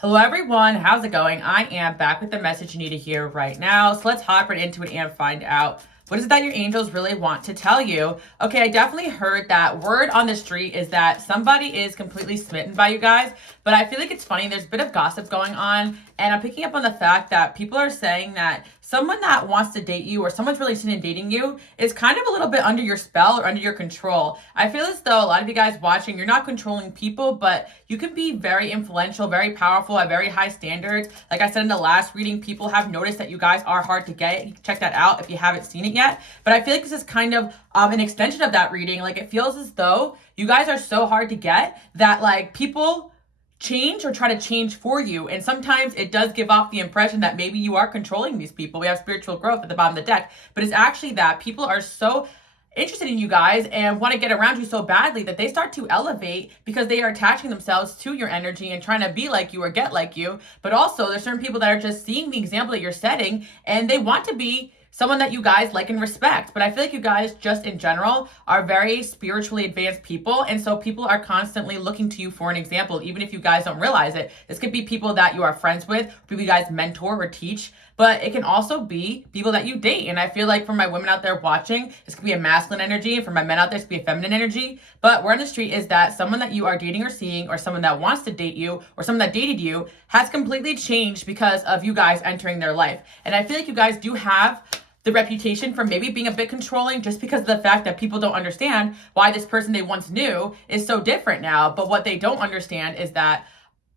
Hello everyone, how's it going? I am back with the message you need to hear right now. So let's hop right into it and find out what is it that your angels really want to tell you. Okay, I definitely heard that word on the street is that somebody is completely smitten by you guys, but I feel like it's funny. There's a bit of gossip going on, and I'm picking up on the fact that people are saying that someone that wants to date you or someone's really interested in dating you is kind of a little bit under your spell or under your control. I feel as though a lot of you guys watching, you're not controlling people, but you can be very influential, very powerful, at very high standards. Like I said in the last reading, people have noticed that you guys are hard to get. You can check that out if you haven't seen it yet. But I feel like this is kind of an extension of that reading. Like it feels as though you guys are so hard to get that like people change or try to change for you. And sometimes it does give off the impression that maybe you are controlling these people. We have spiritual growth at the bottom of the deck, but it's actually that people are so interested in you guys and want to get around you so badly that they start to elevate because they are attaching themselves to your energy and trying to be like you or get like you. But also there's certain people that are just seeing the example that you're setting and they want to be someone that you guys like and respect. But I feel like you guys just in general are very spiritually advanced people. And so people are constantly looking to you for an example, even if you guys don't realize it. This could be people that you are friends with, people you guys mentor or teach, but it can also be people that you date. And I feel like for my women out there watching, this could be a masculine energy. And for my men out there, this could be a feminine energy. But word on the street is that someone that you are dating or seeing, or someone that wants to date you, or someone that dated you, has completely changed because of you guys entering their life. And I feel like you guys do have the reputation for maybe being a bit controlling just because of the fact that people don't understand why this person they once knew is so different now. But what they don't understand is that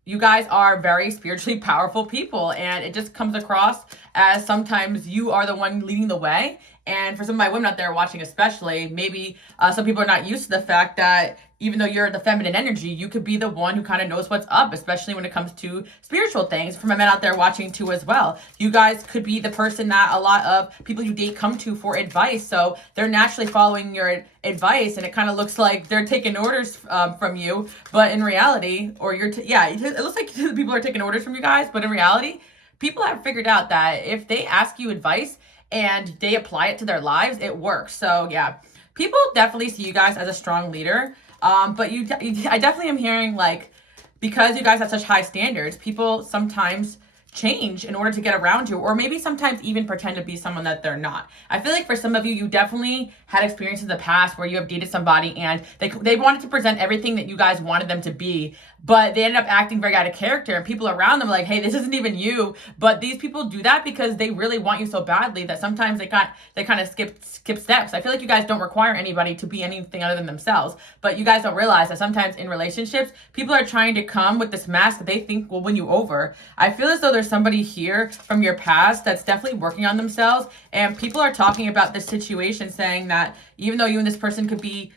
you guys are very spiritually powerful people, and it just comes across as sometimes you are the one leading the way. And for some of my women out there watching especially, maybe some people are not used to the fact that even though you're the feminine energy, you could be the one who kind of knows what's up, especially when it comes to spiritual things. For my men out there watching too as well, you guys could be the person that a lot of people you date come to for advice. So they're naturally following your advice, and it kind of looks like they're taking orders from you. But in reality, or it looks like people are taking orders from you guys. But in reality, people have figured out that if they ask you advice and they apply it to their lives, it works. So yeah, people definitely see you guys as a strong leader. But I definitely am hearing like, because you guys have such high standards, people sometimes change in order to get around you, or maybe sometimes even pretend to be someone that they're not. I feel like for some of you, you definitely had experiences in the past where you have dated somebody and they wanted to present everything that you guys wanted them to be, but they ended up acting very out of character, and people around them are like, hey, this isn't even you. But these people do that because they really want you so badly that sometimes they kind of skip steps. I feel like you guys don't require anybody to be anything other than themselves, but you guys don't realize that sometimes in relationships, people are trying to come with this mask that they think will win you over. I feel as though there's somebody here from your past that's definitely working on themselves, and people are talking about this situation saying that even though you and this person could be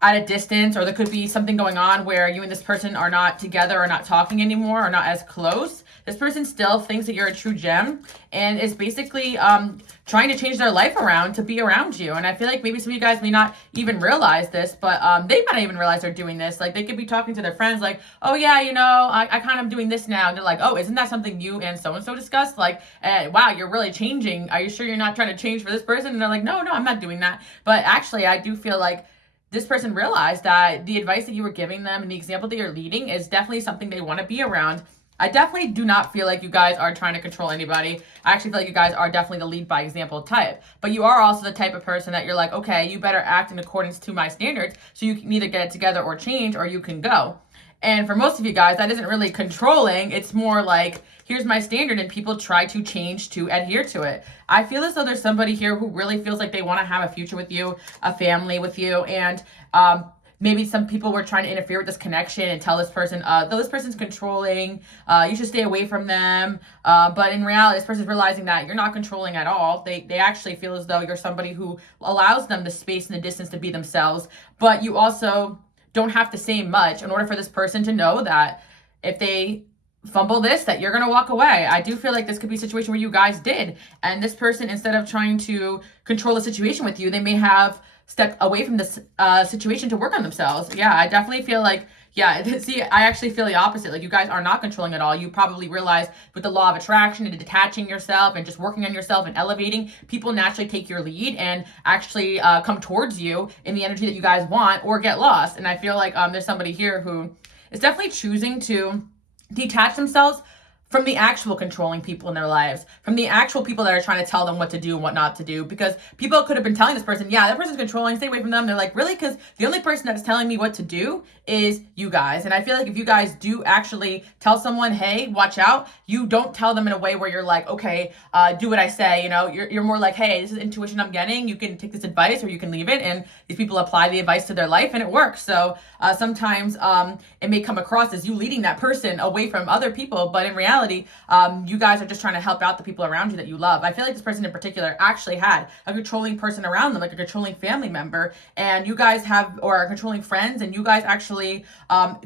at a distance, or there could be something going on where you and this person are not together or not talking anymore or not as close, this person still thinks that you're a true gem and is basically trying to change their life around to be around you. And I feel like maybe some of you guys may not even realize this, but they might not even realize they're doing this. Like they could be talking to their friends like, oh yeah, I kind of doing this now. And they're like, oh, isn't that something you and so-and-so discussed? Like, wow, you're really changing. Are you sure you're not trying to change for this person? And they're like, no, I'm not doing that. But actually, I do feel like this person realized that the advice that you were giving them and the example that you're leading is definitely something they want to be around. I definitely do not feel like you guys are trying to control anybody. I actually feel like you guys are definitely the lead by example type. But you are also the type of person that you're like, okay, you better act in accordance to my standards so you can either get it together or change, or you can go. And for most of you guys, that isn't really controlling. It's more like, here's my standard, and people try to change to adhere to it. I feel as though there's somebody here who really feels like they want to have a future with you, a family with you, and maybe some people were trying to interfere with this connection and tell this person, though this person's controlling, you should stay away from them. But in reality, this person's realizing that you're not controlling at all. They actually feel as though you're somebody who allows them the space and the distance to be themselves, but you also don't have to say much in order for this person to know that if they fumble this, that you're going to walk away. I do feel like this could be a situation where you guys did, and this person, instead of trying to control the situation with you, they may have stepped away from this situation to work on themselves. Yeah, I definitely feel like, see, I actually feel the opposite. Like you guys are not controlling at all. You probably realize with the law of attraction and detaching yourself and just working on yourself and elevating, people naturally take your lead and actually come towards you in the energy that you guys want, or get lost. And I feel like there's somebody here who is definitely choosing to detach themselves from the actual controlling people in their lives, from the actual people that are trying to tell them what to do and what not to do. Because people could have been telling this person, yeah, that person's controlling, stay away from them. They're like, really? Because the only person that's telling me what to do is you guys. And I feel like if you guys do actually tell someone, hey, watch out, you don't tell them in a way where you're like, okay, do what I say. You know, you're more like, hey, this is intuition I'm getting. You can take this advice or you can leave it. And these people apply the advice to their life and it works. So sometimes it may come across as you leading that person away from other people, but in reality, you guys are just trying to help out the people around you that you love. I feel like this person in particular actually had a controlling person around them, like a controlling family member, and you guys have, or controlling friends, and you guys actually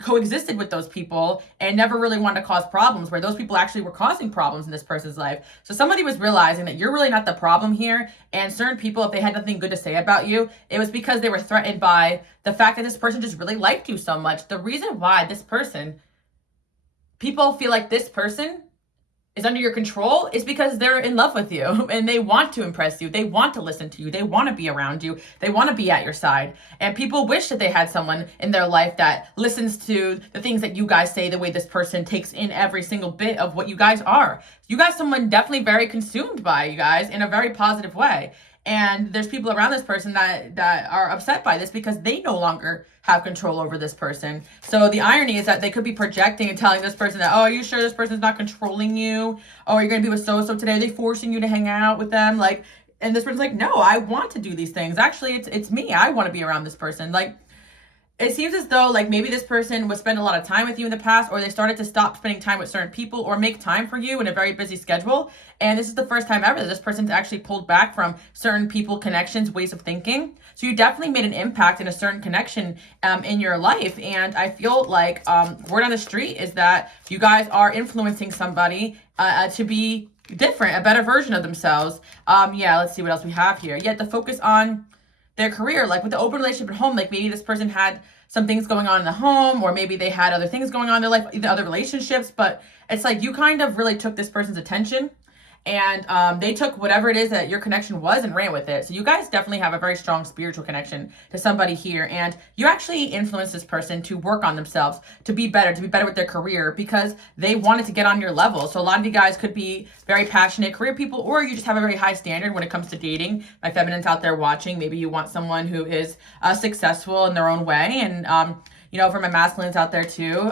coexisted with those people and never really wanted to cause problems, where those people actually were causing problems in this person's life. So somebody was realizing that you're really not the problem here, and certain people, if they had nothing good to say about you, it was because they were threatened by the fact that this person just really liked you so much. The reason why people feel like this person is under your control is because they're in love with you and they want to impress you. They want to listen to you. They want to be around you. They want to be at your side. And people wish that they had someone in their life that listens to the things that you guys say, the way this person takes in every single bit of what you guys are. You guys, someone definitely very consumed by you guys in a very positive way. And there's people around this person that are upset by this because they no longer have control over this person. So the irony is that they could be projecting and telling this person that, oh, are you sure this person's not controlling you? Oh, you're going to be with so-and-so today. Are they forcing you to hang out with them? Like, and this person's like, no, I want to do these things. Actually, it's me. I want to be around this person. Like, it seems as though like maybe this person would spend a lot of time with you in the past, or they started to stop spending time with certain people or make time for you in a very busy schedule. And this is the first time ever that this person's actually pulled back from certain people, connections, ways of thinking. So you definitely made an impact in a certain connection in your life. And I feel like word on the street is that you guys are influencing somebody to be different, a better version of themselves. Yeah, let's see what else we have here. Yet the focus on their career, like with the open relationship at home, like maybe this person had some things going on in the home, or maybe they had other things going on in their life, either other relationships, but it's like you kind of really took this person's attention and they took whatever it is that your connection was and ran with it. So you guys definitely have a very strong spiritual connection to somebody here, and you actually influence this person to work on themselves, to be better with their career, because they wanted to get on your level. So a lot of you guys could be very passionate career people, or you just have a very high standard when it comes to dating. My feminines out there watching, maybe you want someone who is successful in their own way, and you know, for my masculines out there too,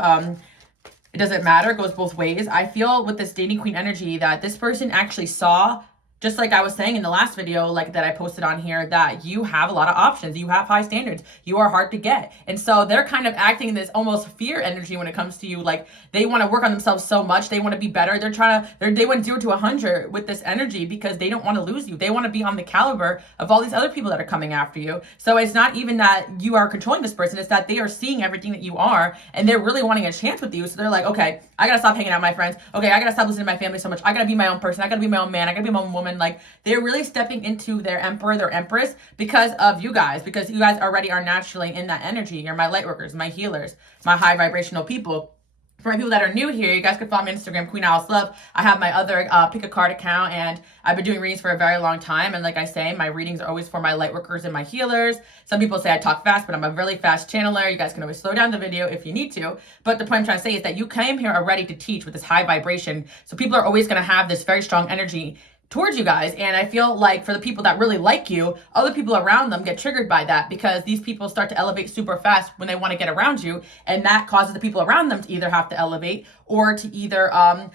it doesn't matter. It goes both ways. I feel with this dating queen energy that this person actually saw, just like I was saying in the last video, like that I posted on here, that you have a lot of options. You have high standards. You are hard to get. And so they're kind of acting in this almost fear energy when it comes to you. Like they want to work on themselves so much. They want to be better. They went 0 to 100 with this energy because they don't want to lose you. They want to be on the caliber of all these other people that are coming after you. So it's not even that you are controlling this person. It's that they are seeing everything that you are and they're really wanting a chance with you. So they're like, okay, I got to stop hanging out with my friends. Okay, I got to stop listening to my family so much. I got to be my own person. I got to be my own man. I got to be my own woman. Like they're really stepping into their emperor, their empress, because of you guys already are naturally in that energy. You're my light workers, my healers, my high vibrational people. For my people that are new here, you guys can follow me on Instagram, Queen Alice Love. I have my other pick a card account, and I've been doing readings for a very long time. And like I say, my readings are always for my light workers and my healers. Some people say I talk fast, but I'm a really fast channeler. You guys can always slow down the video if you need to. But the point I'm trying to say is that you came here already to teach with this high vibration. So people are always going to have this very strong energy towards you guys. And I feel like for the people that really like you, other people around them get triggered by that, because these people start to elevate super fast when they want to get around you, and that causes the people around them to either have to elevate or to either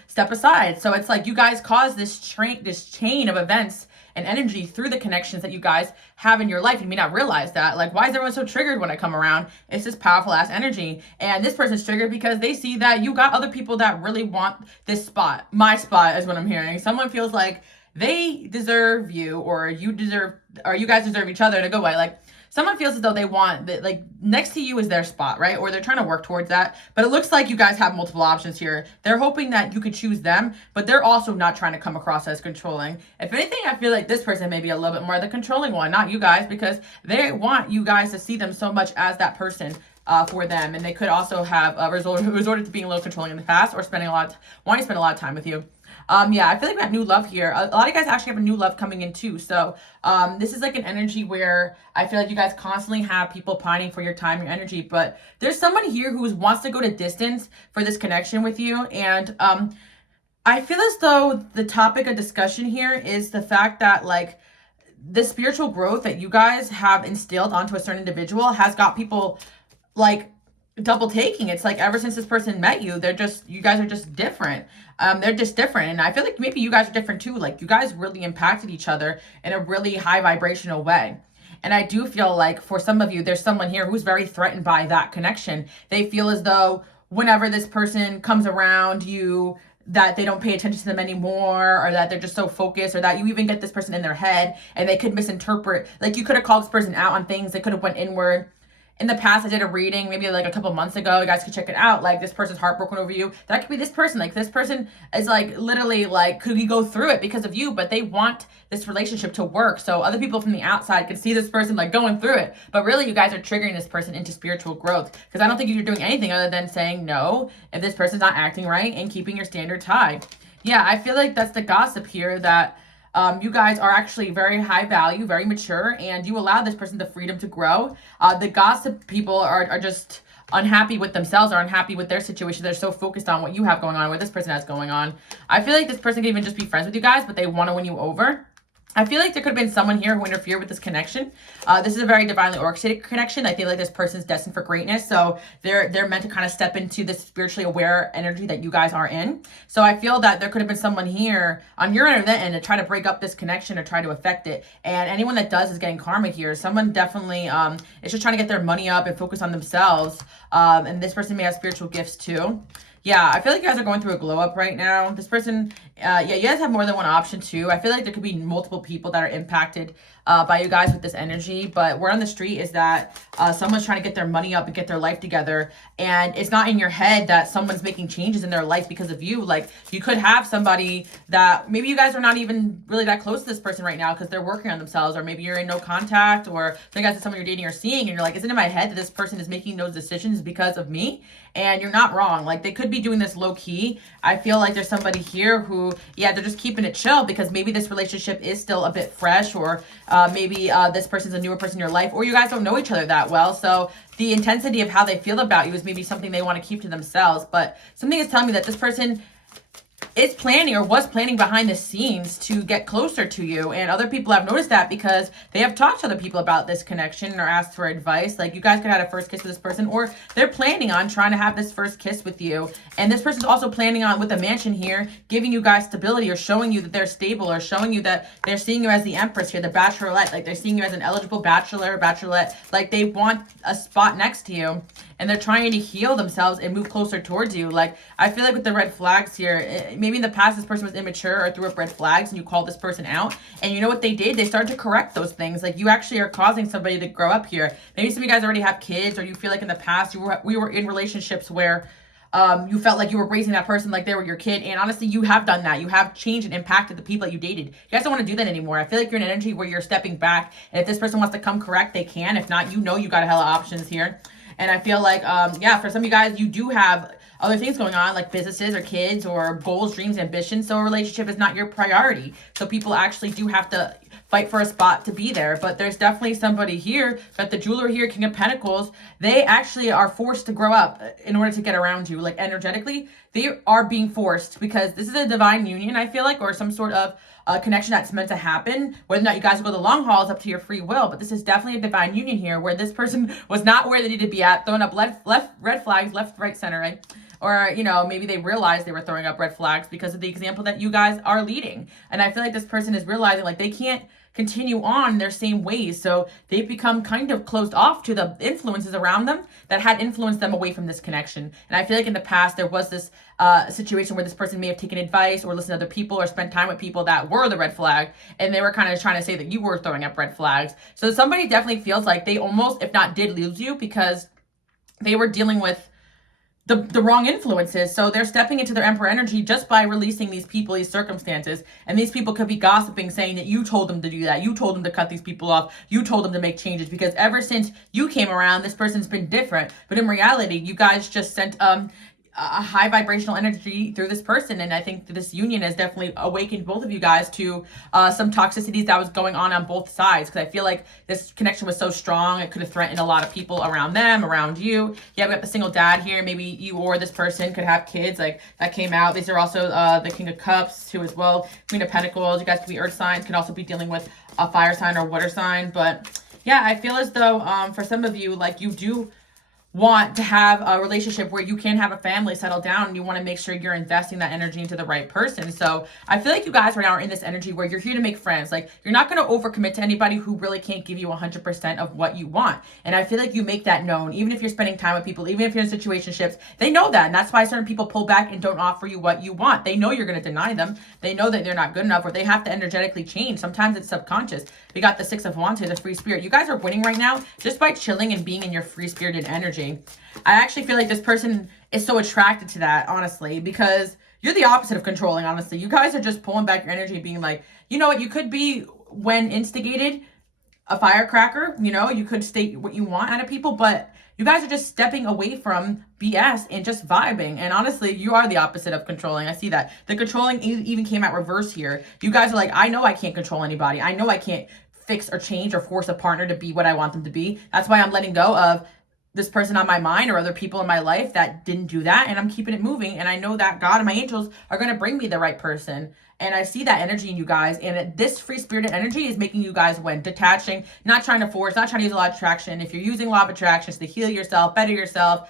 step aside. So it's like you guys cause this chain of events and energy through the connections that you guys have in your life. You may not realize that. Like, why is everyone so triggered when I come around? It's this powerful ass energy. And this person's triggered because they see that you got other people that really want this spot. My spot is what I'm hearing. Someone feels like they deserve you, or you guys deserve each other to go away. Like someone feels as though they want that, like next to you is their spot, right? Or they're trying to work towards that. But it looks like you guys have multiple options here. They're hoping that you could choose them, but they're also not trying to come across as controlling. If anything, I feel like this person may be a little bit more the controlling one, not you guys, because they want you guys to see them so much as that person for them. And they could also have resorted to being a little controlling in the past, or wanting to spend a lot of time with you. Yeah, I feel like we have new love here. A lot of you guys actually have a new love coming in too. So this is like an energy where I feel like you guys constantly have people pining for your time, your energy, but there's someone here who wants to go to distance for this connection with you. And I feel as though the topic of discussion here is the fact that like the spiritual growth that you guys have instilled onto a certain individual has got people like double taking. It's like ever since this person met you, you guys are just different. They're just different. And I feel like maybe you guys are different too. Like you guys really impacted each other in a really high vibrational way. And I do feel like for some of you, there's someone here who's very threatened by that connection. They feel as though whenever this person comes around you, that they don't pay attention to them anymore, or that they're just so focused, or that you even get this person in their head and they could misinterpret. Like you could have called this person out on things. They could have went inward. In the past, I did a reading maybe like a couple months ago. You guys could check it out. Like this person's heartbroken over you. That could be this person. Like this person is like literally like, could we go through it because of you? But they want this relationship to work. So other people from the outside can see this person like going through it. But really you guys are triggering this person into spiritual growth. Because I don't think you're doing anything other than saying no if this person's not acting right and keeping your standards high. Yeah, I feel like that's the gossip here, that you guys are actually very high value, very mature, and you allow this person the freedom to grow. The gossip people are just unhappy with themselves, or unhappy with their situation. They're so focused on what you have going on, what this person has going on. I feel like this person can even just be friends with you guys, but they want to win you over. I feel like there could have been someone here who interfered with this connection. This is a very divinely orchestrated connection. I feel like this person's destined for greatness. So they're meant to kind of step into this spiritually aware energy that you guys are in. So I feel that there could have been someone here on your end to try to break up this connection or try to affect it. And anyone that does is getting karma here. Someone definitely is just trying to get their money up and focus on themselves. And this person may have spiritual gifts too. Yeah, I feel like you guys are going through a glow up right now. This person, yeah, you guys have more than one option too. I feel like there could be multiple people that are impacted by you guys with this energy. But word on the street is that someone's trying to get their money up and get their life together. And it's not in your head that someone's making changes in their life because of you. Like you could have somebody that maybe you guys are not even really that close to this person right now because they're working on themselves, or maybe you're in no contact, or you guys are someone you're dating or seeing, and you're like, is it in my head that this person is making those decisions because of me? And you're not wrong. Like they could be doing this low key. I feel like there's somebody here who, yeah, they're just keeping it chill because maybe this relationship is still a bit fresh, or maybe this person's a newer person in your life, or you guys don't know each other that well. So the intensity of how they feel about you is maybe something they want to keep to themselves. But something is telling me that this person is planning or was planning behind the scenes to get closer to you. And other people have noticed that because they have talked to other people about this connection or asked for advice. Like you guys could have had a first kiss with this person, or they're planning on trying to have this first kiss with you. And this person's also planning on, with a mansion here, giving you guys stability, or showing you that they're stable, or showing you that they're seeing you as the empress here, the bachelorette. Like they're seeing you as an eligible bachelor, bachelorette. Like they want a spot next to you. And they're trying to heal themselves and move closer towards you. Like, I feel like with the red flags here, maybe in the past this person was immature or threw up red flags and you called this person out. And you know what they did? They started to correct those things. Like, you actually are causing somebody to grow up here. Maybe some of you guys already have kids, or you feel like in the past we were in relationships where you felt like you were raising that person like they were your kid. And honestly, you have done that. You have changed and impacted the people that you dated. You guys don't want to do that anymore. I feel like you're in an energy where you're stepping back. And if this person wants to come correct, they can. If not, you know you got a hell of options here. And I feel like, yeah, for some of you guys, you do have other things going on, like businesses or kids or goals, dreams, ambitions. So a relationship is not your priority. So people actually do have to fight for a spot to be there. But there's definitely somebody here, got the jeweler here, King of Pentacles. They actually are forced to grow up in order to get around you. Like energetically, they are being forced because this is a divine union, I feel like, or some sort of connection that's meant to happen. Whether or not you guys will go the long haul is up to your free will, but this is definitely a divine union here where this person was not where they needed to be at, throwing up red flags, left, right, center, right? Or, you know, maybe they realized they were throwing up red flags because of the example that you guys are leading. And I feel like this person is realizing like they can't continue on their same ways. So they've become kind of closed off to the influences around them that had influenced them away from this connection. And I feel like in the past, there was this situation where this person may have taken advice or listened to other people or spent time with people that were the red flag. And they were kind of trying to say that you were throwing up red flags. So somebody definitely feels like they almost, if not did lose you because they were dealing with the wrong influences. So they're stepping into their emperor energy just by releasing these people, these circumstances. And these people could be gossiping, saying that you told them to do that. You told them to cut these people off. You told them to make changes because ever since you came around, this person's been different. But in reality, you guys just sent a high vibrational energy through this person. And I think this union has definitely awakened both of you guys to some toxicities that was going on both sides. Because I feel like this connection was so strong, it could have threatened a lot of people around them, around you. Yeah, we got the single dad here. Maybe you or this person could have kids. Like, that came out. These are also the King of Cups too as well. Queen of Pentacles. You guys could be earth signs. Can also be dealing with a fire sign or water sign. But yeah, I feel as though for some of you, like, you do want to have a relationship where you can have a family, settle down, and you want to make sure you're investing that energy into the right person. So I feel like you guys right now are in this energy where you're here to make friends. Like, you're not going to overcommit to anybody who really can't give you 100% of what you want. And I feel like you make that known, even if you're spending time with people, even if you're in situationships, they know that. And that's why certain people pull back and don't offer you what you want. They know you're going to deny them. They know that they're not good enough, or they have to energetically change. Sometimes it's subconscious. We got the Six of Wands here, the free spirit. You guys are winning right now just by chilling and being in your free spirited energy. I actually feel like this person is so attracted to that, honestly, because you're the opposite of controlling, honestly. You guys are just pulling back your energy, being like, you know what, you could be, when instigated, a firecracker. You know, you could state what you want out of people, but you guys are just stepping away from BS and just vibing. And honestly, you are the opposite of controlling. I see that. The controlling even came out reverse here. You guys are like, I know I can't control anybody. I know I can't fix or change or force a partner to be what I want them to be. That's why I'm letting go of this person on my mind or other people in my life that didn't do that, and I'm keeping it moving. And I know that God and my angels are going to bring me the right person. And I see that energy in you guys, and this free spirited energy is making you guys win. Detaching, not trying to force, not trying to use a lot of attraction. If you're using law of attraction to heal yourself, better yourself,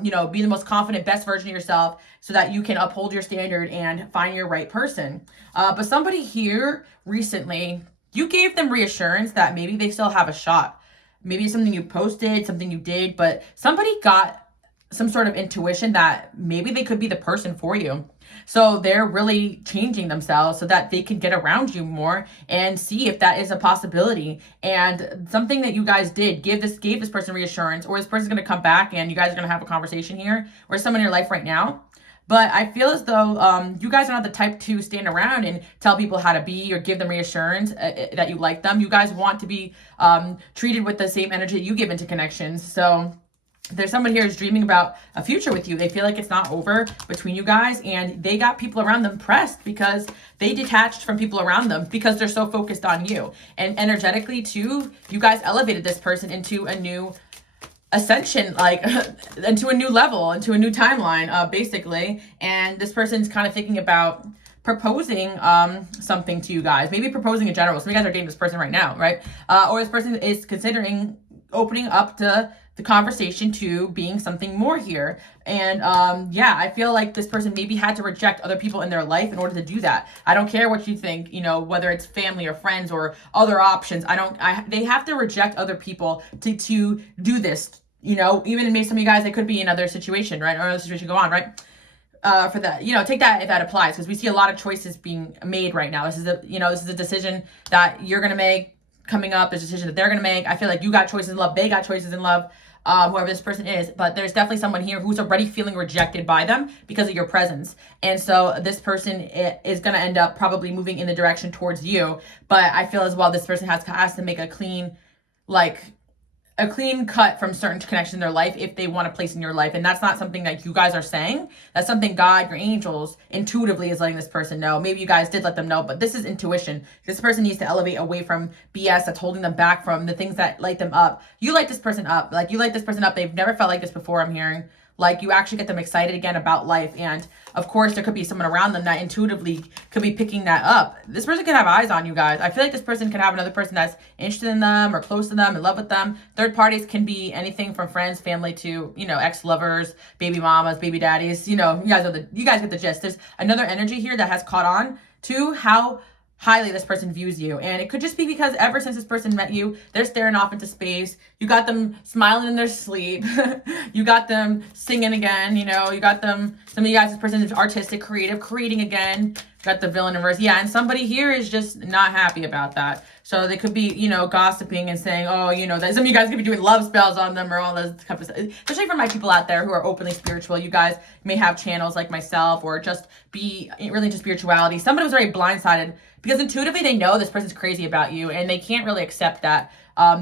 you know, be the most confident, best version of yourself so that you can uphold your standard and find your right person. But somebody here recently, you gave them reassurance that maybe they still have a shot. Maybe it's something you posted, something you did, but somebody got some sort of intuition that maybe they could be the person for you. So they're really changing themselves so that they can get around you more and see if that is a possibility. And something that you guys did gave this person reassurance, or this person's going to come back and you guys are going to have a conversation here, or someone in your life right now. But I feel as though you guys are not the type to stand around and tell people how to be or give them reassurance that you like them. You guys want to be treated with the same energy that you give into connections. So there's someone here who's dreaming about a future with you. They feel like it's not over between you guys, and they got people around them pressed because they detached from people around them because they're so focused on you. And energetically too, you guys elevated this person into a new ascension, like into a new level, into a new timeline, basically. And this person's kind of thinking about proposing something to you guys, maybe proposing in general. Some of you guys are dating this person right now, right? Or this person is considering opening up to the conversation to being something more here. And yeah, I feel like this person maybe had to reject other people in their life in order to do that. I don't care what you think, you know, whether it's family or friends or other options. They have to reject other people to do this, you know. Even in some of you guys, they could be in another situation, right? Or another situation go on, right? For that, you know, take that if that applies, because we see a lot of choices being made right now. This is a decision that you're going to make coming up. There's a decision that they're going to make. I feel like you got choices in love. They got choices in love. Whoever this person is, but there's definitely someone here who's already feeling rejected by them because of your presence. And so this person is going to end up probably moving in the direction towards you. But I feel as well, this person has to make a clean cut from certain connections in their life if they want to place in your life. And that's not something that you guys are saying. That's something God, your angels, intuitively is letting this person know. Maybe you guys did let them know, but this is intuition. This person needs to elevate away from BS that's holding them back from the things that light them up. You light this person up. Like, you light this person up. They've never felt like this before, I'm hearing. Like, you actually get them excited again about life. And of course, there could be someone around them that intuitively could be picking that up. This person could have eyes on you guys. I feel like this person could have another person that's interested in them or close to them, in love with them. Third parties can be anything from friends, family to, you know, ex-lovers, baby mamas, baby daddies. You know, you guys get the gist. There's another energy here that has caught on to how highly this person views you. And it could just be because ever since this person met you, they're staring off into space. You got them smiling in their sleep. You got them singing again. You know, you got them, some of you guys, this person is artistic, creative, creating again. Got the villain in reverse. Yeah, and somebody here is just not happy about that. So they could be, you know, gossiping and saying, oh, you know, that some of you guys could be doing love spells on them or all this type of stuff. Especially for my people out there who are openly spiritual. You guys may have channels like myself or just be really into spirituality. Somebody was very blindsided because intuitively they know this person's crazy about you and they can't really accept that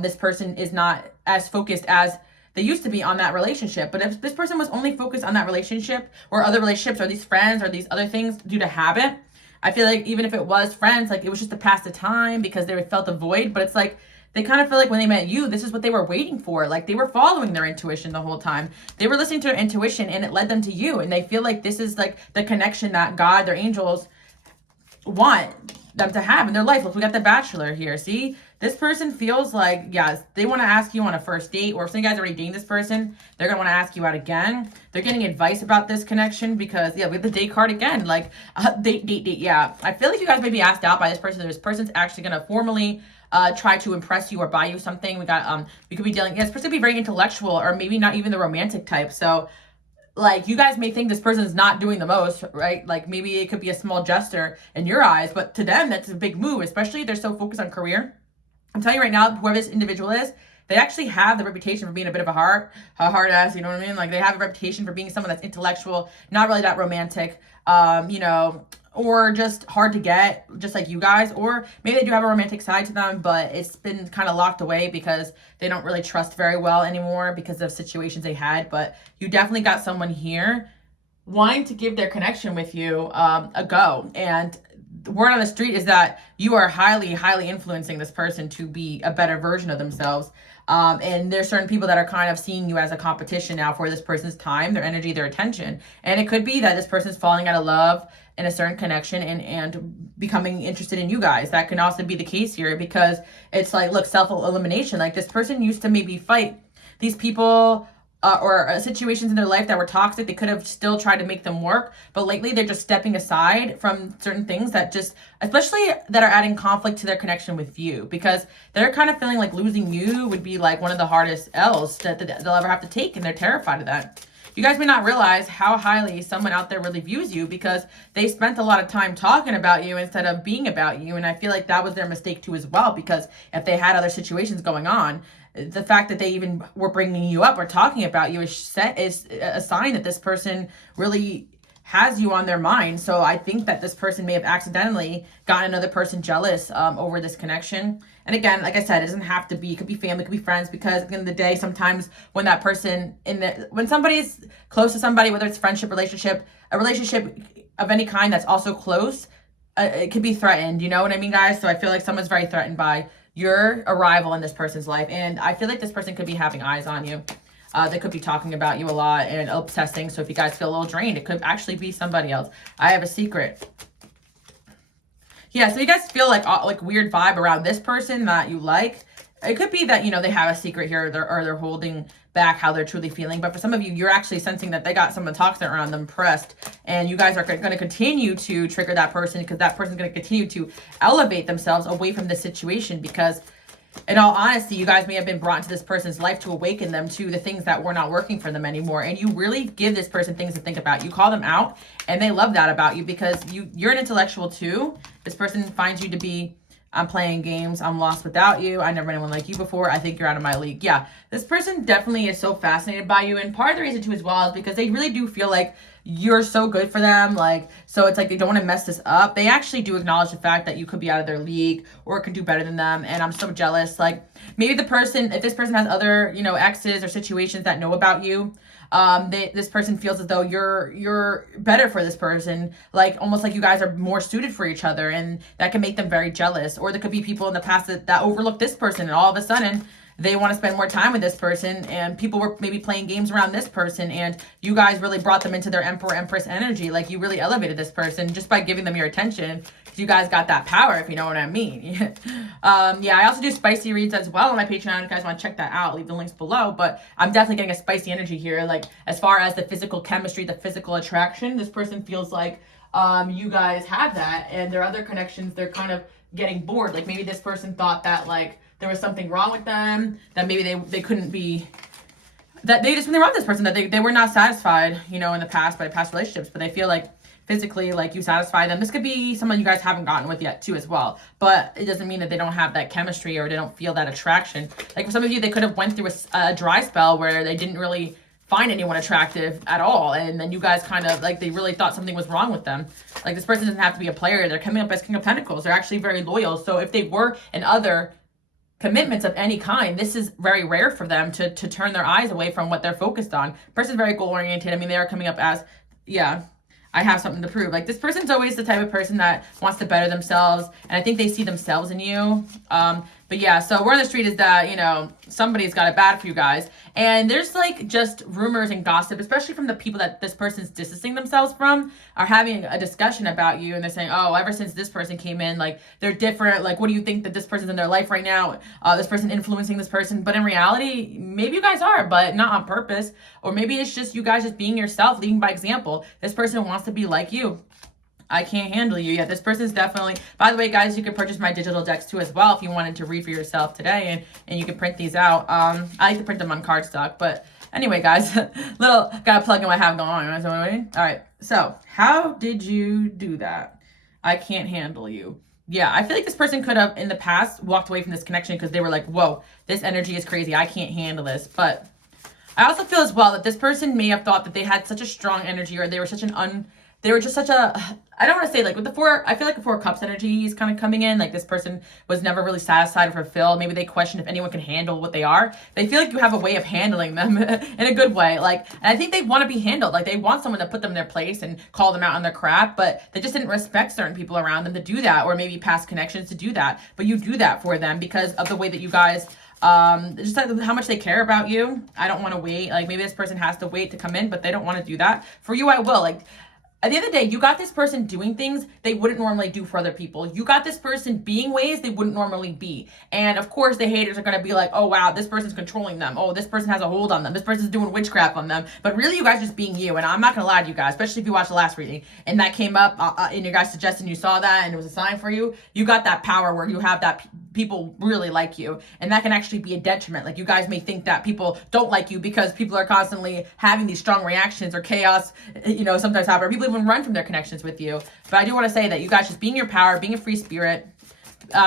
this person is not as focused as they used to be on that relationship. But if this person was only focused on that relationship or other relationships or these friends or these other things due to habit, I feel like even if it was friends, like it was just to pass the time because they felt a void. But it's like they kind of feel like when they met you, this is what they were waiting for. Like they were following their intuition the whole time. They were listening to their intuition and it led them to you. And they feel like this is like the connection that God, their angels want them to have in their life. Look, we got the Bachelor here. See, this person feels like, yes, they want to ask you on a first date, or if some of you guys already dating this person, they're going to want to ask you out again. They're getting advice about this connection because, yeah, we have the date card again. Like, date. Yeah. I feel like you guys may be asked out by this person. This person's actually going to formally try to impress you or buy you something. We could be dealing, this person could be very intellectual or maybe not even the romantic type. So, like, you guys may think this person's not doing the most, right? Like, maybe it could be a small gesture in your eyes, but to them, that's a big move, especially if they're so focused on career. I'm telling you right now, whoever this individual is, they actually have the reputation for being a bit of a hard ass, you know what I mean? Like, they have a reputation for being someone that's intellectual, not really that romantic, or just hard to get, just like you guys. Or maybe they do have a romantic side to them, but it's been kind of locked away because they don't really trust very well anymore because of situations they had. But you definitely got someone here wanting to give their connection with you a go. And the word on the street is that you are highly, highly influencing this person to be a better version of themselves. And there's certain people that are kind of seeing you as a competition now for this person's time, their energy, their attention. And it could be that this person's falling out of love in a certain connection and becoming interested in you guys. That can also be the case here because it's like, look, self-elimination. Like this person used to maybe fight these people or situations in their life that were toxic. They could have still tried to make them work, but lately they're just stepping aside from certain things that just, especially that are adding conflict to their connection with you, because they're kind of feeling like losing you would be like one of the hardest L's that they'll ever have to take, and they're terrified of that. You guys may not realize how highly someone out there really views you because they spent a lot of time talking about you instead of being about you. And I feel like that was their mistake too as well, because if they had other situations going on, the fact that they even were bringing you up or talking about you is a sign that this person really has you on their mind. So I think that this person may have accidentally gotten another person jealous over this connection. And again, like I said, it doesn't have to be, it could be family, it could be friends, because at the end of the day, sometimes when that person when somebody's close to somebody, whether it's friendship, relationship, a relationship of any kind that's also close, it could be threatened, you know what I mean, guys? So I feel like someone's very threatened by your arrival in this person's life. And I feel like this person could be having eyes on you. They could be talking about you a lot and obsessing. So if you guys feel a little drained, it could actually be somebody else. I have a secret. Yeah, so you guys feel like weird vibe around this person that you like. It could be that, you know, they have a secret here, or they're holding back how they're truly feeling. But for some of you, you're actually sensing that they got someone toxic around them, pressed, and you guys are going to continue to trigger that person because that person's going to continue to elevate themselves away from this situation. Because in all honesty, you guys may have been brought into this person's life to awaken them to the things that were not working for them anymore. And you really give this person things to think about. You call them out, and they love that about you because you're an intellectual too. This person finds you to be, I'm playing games, I'm lost without you, I never met anyone like you before, I think you're out of my league. Yeah, this person definitely is so fascinated by you. And part of the reason too as well is because they really do feel like you're so good for them. Like, so it's like they don't want to mess this up. They actually do acknowledge the fact that you could be out of their league or could do better than them. And I'm so jealous. Like, maybe if this person has other, you know, exes or situations that know about you, this person feels as though you're better for this person, like almost like you guys are more suited for each other, and that can make them very jealous. Or there could be people in the past that overlooked this person, and all of a sudden they want to spend more time with this person, and people were maybe playing games around this person, and you guys really brought them into their emperor empress energy. Like, you really elevated this person just by giving them your attention, because you guys got that power, if you know what I mean. Yeah, I also do spicy reads as well on my Patreon. If you guys want to check that out, leave the links below. But I'm definitely getting a spicy energy here. Like, as far as the physical chemistry, the physical attraction, this person feels like you guys have that, and their other connections, they're kind of getting bored. Like, maybe this person thought that, like, there was something wrong with them, that maybe they couldn't be, that they just, when they were with this person, that they were not satisfied, you know, in the past by past relationships, but they feel like physically, like, you satisfy them. This could be someone you guys haven't gotten with yet too as well, but it doesn't mean that they don't have that chemistry or they don't feel that attraction. Like, for some of you, they could have went through a dry spell where they didn't really find anyone attractive at all, and then you guys kind of, like, they really thought something was wrong with them. Like, this person doesn't have to be a player. They're coming up as King of Pentacles. They're actually very loyal. So if they were an other commitments of any kind. This is very rare for them to turn their eyes away from what they're focused on. Person's very goal oriented. I mean, they are coming up as, yeah, I have something to prove. Like, this person's always the type of person that wants to better themselves, and I think they see themselves in you. But yeah, so word on the street is that, you know, somebody's got it bad for you guys. And there's like just rumors and gossip, especially from the people that this person's distancing themselves from, are having a discussion about you. And they're saying, oh, ever since this person came in, like, they're different. Like, what do you think that this person's in their life right now? This person influencing this person. But in reality, maybe you guys are, but not on purpose. Or maybe it's just you guys just being yourself, leading by example. This person wants to be like you. I can't handle you. Yeah, this person's definitely, by the way, guys, you can purchase my digital decks too as well if you wanted to read for yourself today, and you can print these out. I like to print them on cardstock, but anyway, guys, gotta plug in what I have going on. All right, so how did you do that? I can't handle you. Yeah, I feel like this person could have in the past walked away from this connection because they were like, whoa, this energy is crazy. I can't handle this. But I also feel as well that this person may have thought that they had such a strong energy, or they were such they were just such a, I don't want to say, like, with the four, I feel like the Four Cups energy is kind of coming in. Like, this person was never really satisfied or fulfilled. Maybe they question if anyone can handle what they are. They feel like you have a way of handling them in a good way. Like, and I think they want to be handled. Like, they want someone to put them in their place and call them out on their crap, but they just didn't respect certain people around them to do that, or maybe past connections to do that. But you do that for them because of the way that you guys, just how much they care about you. I don't want to wait. Like, maybe this person has to wait to come in, but they don't want to do that. For you, I will. Like, at the end of the day, you got this person doing things they wouldn't normally do for other people. You got this person being ways they wouldn't normally be. And of course, the haters are going to be like, oh, wow, this person's controlling them. Oh, this person has a hold on them. This person's doing witchcraft on them. But really, you guys just being you. And I'm not going to lie to you guys, especially if you watched the last reading and that came up and you guys suggested you saw that and it was a sign for you. You got that power where you have that people really like you. And that can actually be a detriment. Like, you guys may think that people don't like you because people are constantly having these strong reactions or chaos, you know, sometimes happen. Or people even run from their connections with you. But I do want to say that you guys just being your power, being a free spirit,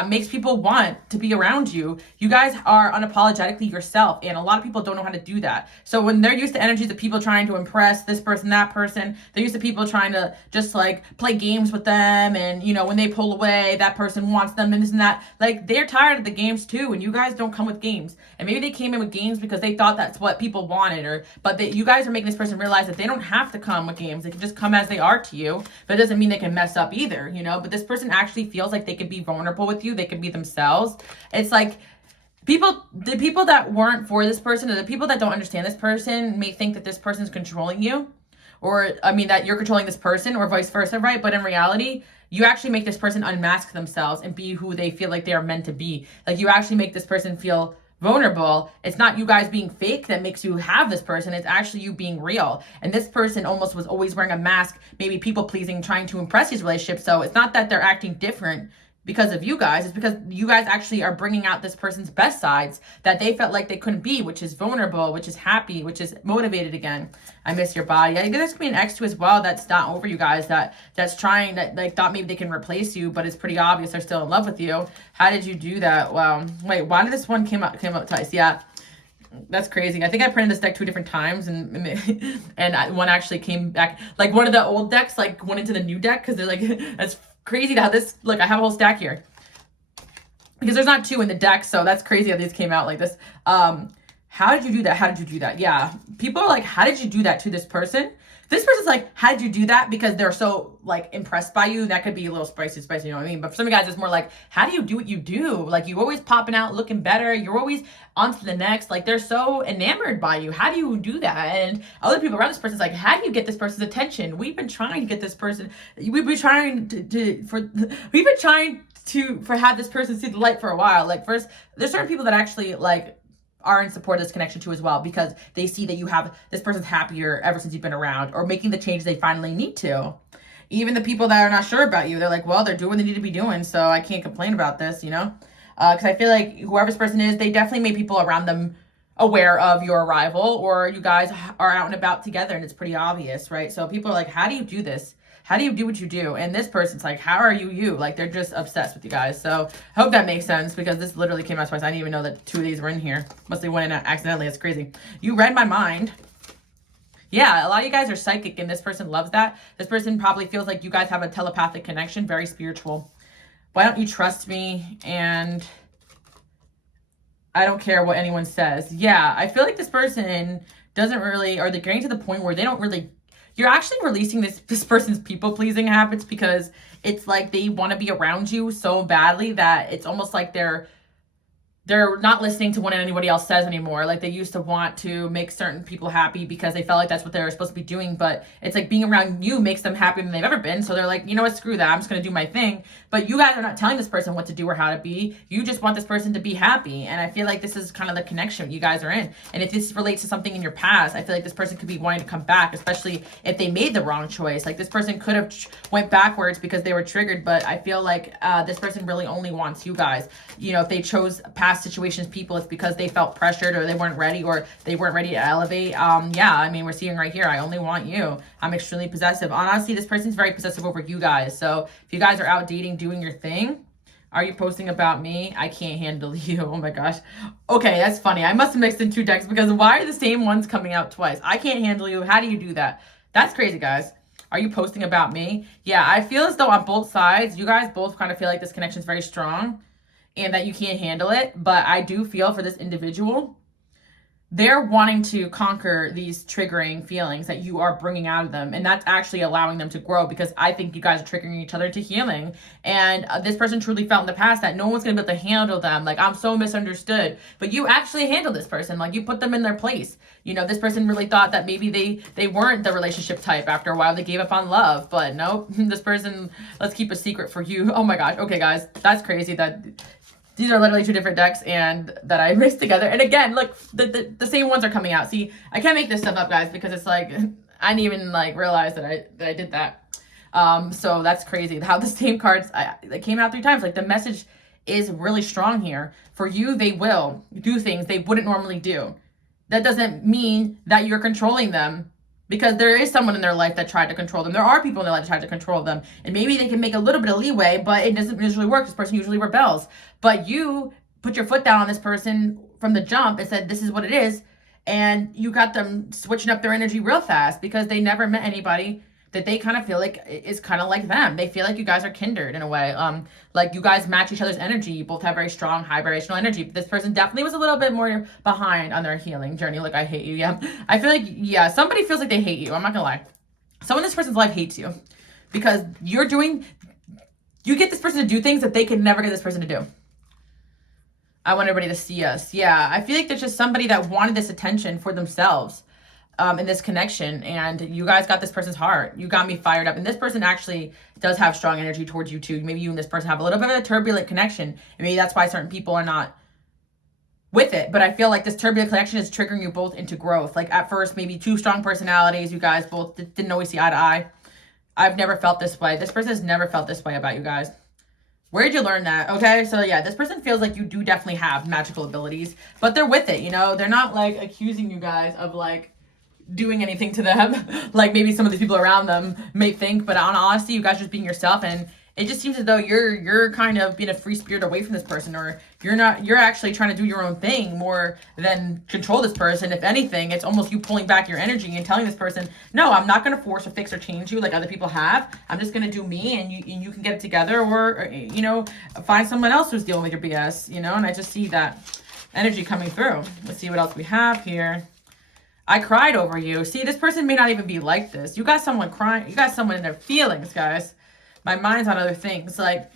makes people want to be around you. You guys are unapologetically yourself, and a lot of people don't know how to do that. So when they're used to energies of people trying to impress this person, that person, they're used to people trying to just like play games with them, and you know, when they pull away, that person wants them and this and that. Like, they're tired of the games too, and you guys don't come with games. And maybe they came in with games because they thought that's what people wanted, but you guys are making this person realize that they don't have to come with games. They can just come as they are to you, but it doesn't mean they can mess up either, you know. But this person actually feels like they can be vulnerable with you. They can be themselves. It's like the people that weren't for this person, or the people that don't understand this person, may think that this person's controlling you, or I mean that you're controlling this person, or vice versa, right? But in reality, you actually make this person unmask themselves and be who they feel like they are meant to be. Like, you actually make this person feel vulnerable. It's not you guys being fake that makes you have this person. It's actually you being real. And this person almost was always wearing a mask, maybe people pleasing, trying to impress these relationships. So it's not that they're acting different because of you guys. It's because you guys actually are bringing out this person's best sides that they felt like they couldn't be, which is vulnerable, which is happy, which is motivated again. I miss your body. I think there's gonna be an ex too as well that's not over you guys, that's trying, that like thought maybe they can replace you, but it's pretty obvious they're still in love with you. How did you do that? Well, wait, why did this one came up twice? Yeah. That's crazy. I think I printed this deck 2 different times, and one actually came back. Like, one of the old decks like went into the new deck because they're like, that's crazy to have this. Like, I have a whole stack here because there's not 2 in the deck, so that's crazy how these came out like this. How did you do that? How did you do that? Yeah, people are like, how did you do that to this person? This person's like, how did you do that? Because they're so like impressed by you. That could be a little spicy, you know what I mean? But for some guys, it's more like, how do you do what you do? Like, you always popping out, looking better. You're always on to the next. Like, they're so enamored by you. How do you do that? And other people around this person's like, how do you get this person's attention? We've been trying to get this person. We've been trying to have this person see the light for a while. Like, first, there's certain people that actually like are in support of this connection too as well, because they see that you have this person's happier ever since you've been around, or making the change they finally need to. Even the people that are not sure about you, they're like, well, they're doing what they need to be doing, so I can't complain about this, you know? Because I feel like whoever this person is, they definitely made people around them aware of your arrival, or you guys are out and about together and it's pretty obvious, right? So people are like, how do you do this? How do you do what you do? And this person's like, how are you? Like, they're just obsessed with you guys. So I hope that makes sense, because this literally came out twice. I didn't even know that 2 of these were in here. Must have went in accidentally. It's crazy. You read my mind. Yeah, a lot of you guys are psychic, and this person loves that. This person probably feels like you guys have a telepathic connection, very spiritual. Why don't you trust me? And I don't care what anyone says. Yeah, I feel like this person doesn't really, or they're getting to the point where they don't really, you're actually releasing this person's people pleasing habits, because it's like they want to be around you so badly that it's almost like they're not listening to what anybody else says anymore. Like, they used to want to make certain people happy because they felt like that's what they were supposed to be doing. But it's like being around you makes them happier than they've ever been. So they're like, you know what, screw that. I'm just going to do my thing. But you guys are not telling this person what to do or how to be. You just want this person to be happy. And I feel like this is kind of the connection you guys are in. And if this relates to something in your past, I feel like this person could be wanting to come back, especially if they made the wrong choice. Like, this person could have went backwards because they were triggered. But I feel like this person really only wants you guys. You know, if they chose past situations, people, it's because they felt pressured, or they weren't ready, or they weren't ready to elevate. Yeah, I mean, we're seeing right here, I only want you. I'm extremely possessive. Honestly, this person's very possessive over you guys. So if you guys are out dating, doing your thing, are you posting about me? I can't handle you. Oh my gosh. Okay, that's funny. I must have mixed in two decks, because why are the same ones coming out twice? I can't handle you. How do you do that? That's crazy, guys. Are you posting about me? Yeah, I feel as though on both sides, you guys both kind of feel like this connection is very strong and that you can't handle it. But I do feel for this individual, they're wanting to conquer these triggering feelings that you are bringing out of them. And that's actually allowing them to grow, because I think you guys are triggering each other to healing. And this person truly felt in the past that no one's going to be able to handle them. Like, I'm so misunderstood. But you actually handled this person. Like, you put them in their place. You know, this person really thought that maybe they weren't the relationship type. After a while, they gave up on love. But nope, this person, let's keep a secret for you. Oh my gosh. Okay, guys, that's crazy that these are literally two different decks and that I mixed together. And again, look, the same ones are coming out. See, I can't make this stuff up, guys, because it's like, I didn't even like realize that I did that. So that's crazy how the same cards they came out 3 times. Like, the message is really strong here. For you, they will do things they wouldn't normally do. That doesn't mean that you're controlling them, because there is someone in their life that tried to control them. There are people in their life that tried to control them. And maybe they can make a little bit of leeway, but it doesn't usually work. This person usually rebels. But you put your foot down on this person from the jump and said, this is what it is. And you got them switching up their energy real fast, because they never met anybody that they kind of feel like is kind of like them. They feel like you guys are kindred in a way. Like, you guys match each other's energy. You both have very strong, high vibrational energy. But this person definitely was a little bit more behind on their healing journey. Like, I hate you. Yeah. I feel like, yeah, somebody feels like they hate you. I'm not gonna lie. Someone in this person's life hates you, because you get this person to do things that they could never get this person to do. I want everybody to see us. Yeah, I feel like there's just somebody that wanted this attention for themselves. In this connection, and you guys got this person's heart. You got me fired up, and this person actually does have strong energy towards you too. Maybe you and this person have a little bit of a turbulent connection, and maybe that's why certain people are not with it. But I feel like this turbulent connection is triggering you both into growth. Like, at first, maybe 2 strong personalities, you guys both didn't always see eye to eye. I've never felt this way. This person has never felt this way about you guys. Where did you learn that? Okay, so yeah, this person feels like you do definitely have magical abilities, but they're with it, you know? They're not like accusing you guys of like doing anything to them like maybe some of the people around them may think. But on honesty, you guys just being yourself, and it just seems as though you're kind of being a free spirit away from this person, or you're actually trying to do your own thing more than control this person. If anything, it's almost you pulling back your energy and telling this person, no, I'm not going to force or fix or change you like other people have. I'm just going to do me, and you can get it together, or you know, find someone else who's dealing with your BS, you know. And I just see that energy coming through. Let's see what else we have here. I cried over you. See, this person may not even be like this. You got someone crying. You got someone in their feelings, guys. My mind's on other things. Like,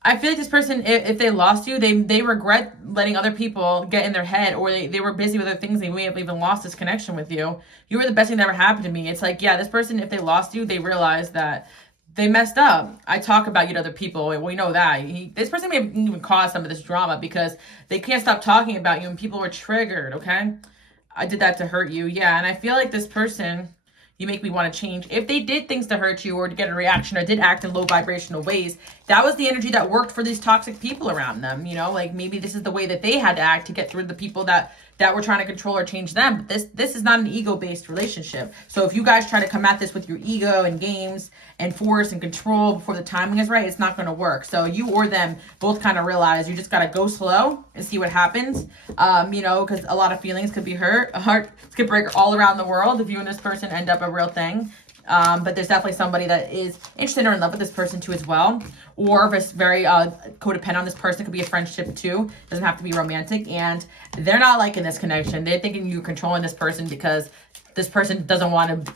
I feel like this person, if they lost you, they regret letting other people get in their head, or they were busy with other things. They may have even lost this connection with you. You were the best thing that ever happened to me. It's like, yeah, this person, if they lost you, they realized that they messed up. I talk about you to other people, and we know that. This person may have even caused some of this drama because they can't stop talking about you, and people were triggered, okay? I did that to hurt you. Yeah, and I feel like this person, you make me want to change. If they did things to hurt you or to get a reaction or did act in low vibrational ways, that was the energy that worked for these toxic people around them. You know, like maybe this is the way that they had to act to get through the people that were trying to control or change them. But this is not an ego-based relationship. So if you guys try to come at this with your ego and games and force and control before the timing is right, it's not going to work. So you or them both kind of realize you just got to go slow and see what happens. You know, because a lot of feelings could be hurt. A heart could break all around the world if you and this person end up a real thing. But there's definitely somebody that is interested or in love with this person too as well, or if it's very codependent on this person. It could be a friendship too, doesn't have to be romantic, and they're not liking this connection. They're thinking you're controlling this person because this person doesn't want to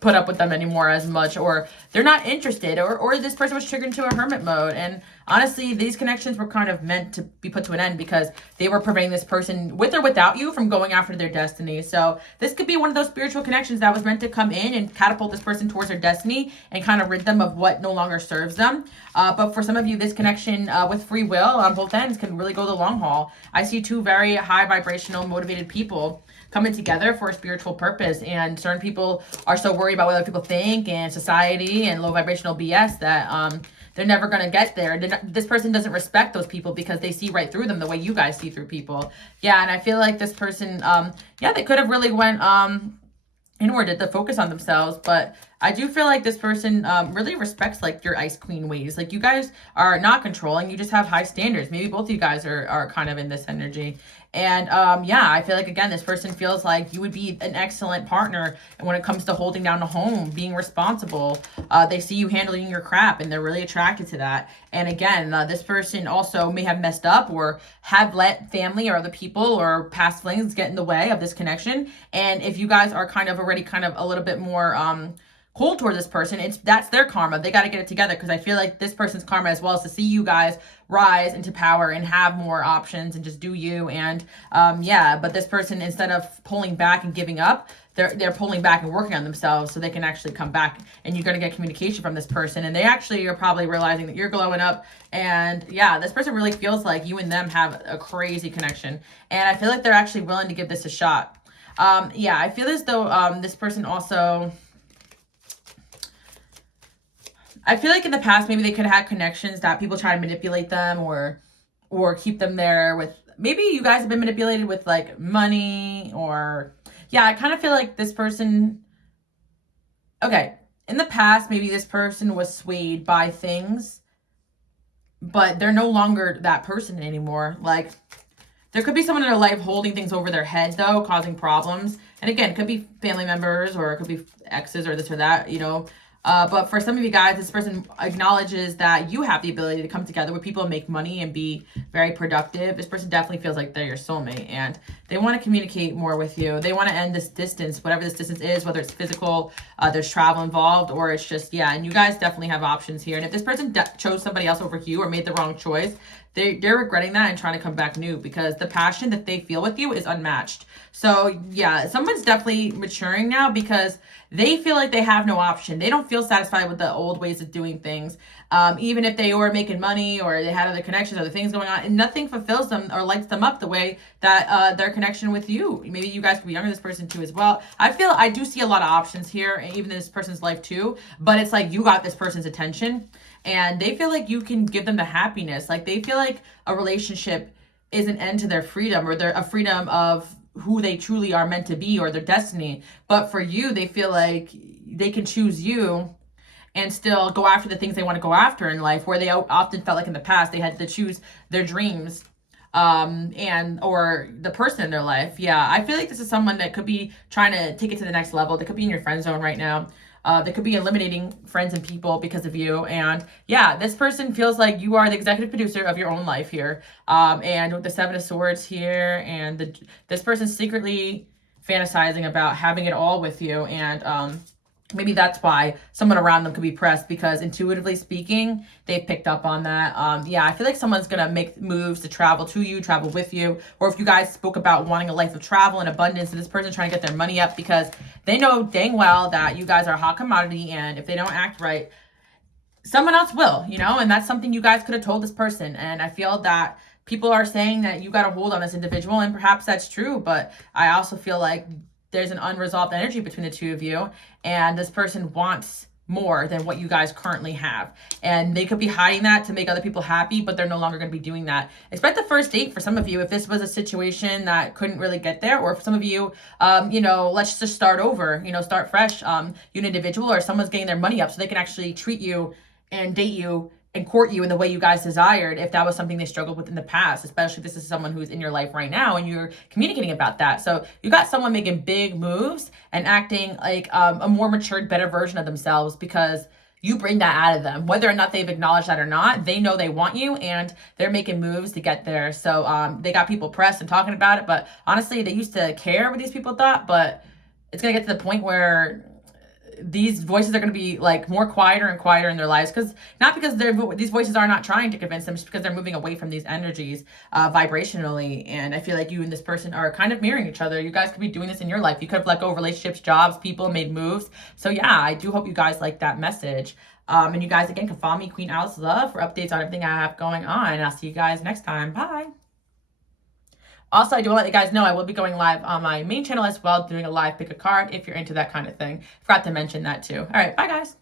put up with them anymore as much, or they're not interested, or this person was triggered into a hermit mode. And honestly, these connections were kind of meant to be put to an end because they were preventing this person, with or without you, from going after their destiny. So this could be one of those spiritual connections that was meant to come in and catapult this person towards their destiny and kind of rid them of what no longer serves them. But for some of you, this connection with free will on both ends can really go the long haul. I see two very high vibrational, motivated people coming together for a spiritual purpose, and certain people are so worried about what other people think and society and low vibrational BS that they're never going to get there. This person doesn't respect those people because they see right through them the way you guys see through people. Yeah, and I feel like this person, they could have really went inward to focus on themselves, but I do feel like this person really respects like your ice queen ways. Like you guys are not controlling, you just have high standards. Maybe both of you guys are kind of in this energy. And I feel like, again, this person feels like you would be an excellent partner when it comes to holding down a home, being responsible. They see you handling your crap and they're really attracted to that. And again, this person also may have messed up or have let family or other people or past flings get in the way of this connection. And if you guys are kind of already kind of a little bit more cold toward this person, that's their karma. They got to get it together, because I feel like this person's karma as well is to see you guys rise into power and have more options and just do you. And but this person, instead of pulling back and giving up, they're pulling back and working on themselves so they can actually come back, and you're going to get communication from this person, and they actually are probably realizing that you're glowing up. And this person really feels like you and them have a crazy connection, and I feel like they're actually willing to give this a shot. I feel as though this person also, I feel like in the past, maybe they could have had connections that people try to manipulate them or keep them there with, maybe you guys have been manipulated with like money or, I kind of feel like this person, in the past, maybe this person was swayed by things, but they're no longer that person anymore. Like there could be someone in their life holding things over their head though, causing problems. And again, it could be family members or it could be exes or this or that, but for some of you guys, this person acknowledges that you have the ability to come together with people and make money and be very productive. This person definitely feels like they're your soulmate, and they want to communicate more with you. They want to end this distance, whatever this distance is, whether it's physical, there's travel involved, or it's just, and you guys definitely have options here. And if this person chose somebody else over you or made the wrong choice, they're regretting that and trying to come back new, because the passion that they feel with you is unmatched. So someone's definitely maturing now because they feel like they have no option. They don't feel satisfied with the old ways of doing things. Even if they were making money or they had other connections, other things going on, and nothing fulfills them or lights them up the way that their connection with you. Maybe you guys could be younger than this person too as well. I do see a lot of options here, even in this person's life too, but it's like you got this person's attention and they feel like you can give them the happiness. Like they feel like a relationship is an end to their freedom, or they're a freedom of who they truly are meant to be or their destiny. But for you, they feel like they can choose you and still go after the things they want to go after in life, where they often felt like in the past they had to choose their dreams or the person in their life. I feel like this is someone that could be trying to take it to the next level. They could be in your friend zone right now. They could be eliminating friends and people because of you. And this person feels like you are the executive producer of your own life here. And with the Seven of Swords here, and this person's secretly fantasizing about having it all with you. And maybe that's why someone around them could be pressed, because intuitively speaking, they've picked up on that. I feel like someone's going to make moves to travel to you, travel with you. Or if you guys spoke about wanting a life of travel and abundance, and this person trying to get their money up because they know dang well that you guys are a hot commodity. And if they don't act right, someone else will, and that's something you guys could have told this person. And I feel that people are saying that you got a hold on this individual, and perhaps that's true. But I also feel like there's an unresolved energy between the two of you, and this person wants more than what you guys currently have. And they could be hiding that to make other people happy, but they're no longer going to be doing that. Expect the first date for some of you if this was a situation that couldn't really get there, or for some of you, let's just start over, start fresh. You an individual or someone's getting their money up so they can actually treat you and date you and court you in the way you guys desired if that was something they struggled with in the past, especially if this is someone who's in your life right now and you're communicating about that. So you got someone making big moves and acting like a more matured, better version of themselves because you bring that out of them. Whether or not they've acknowledged that or not, they know they want you and they're making moves to get there. So they got people pressed and talking about it, but honestly, they used to care what these people thought, but it's going to get to the point where these voices are going to be like more quieter and quieter in their lives, because not because these voices are not trying to convince them, just because they're moving away from these energies vibrationally. And I feel like you and this person are kind of mirroring each other. You guys could be doing this in your life. You could have let go of relationships, jobs, people, made moves. So yeah, I do hope you guys like that message. And you guys again can follow me, Queen Alice Love, for updates on everything I have going on. And I'll see you guys next time. Bye. Also, I do want to let you guys know I will be going live on my main channel as well, doing a live pick a card if you're into that kind of thing. Forgot to mention that too. All right, bye guys.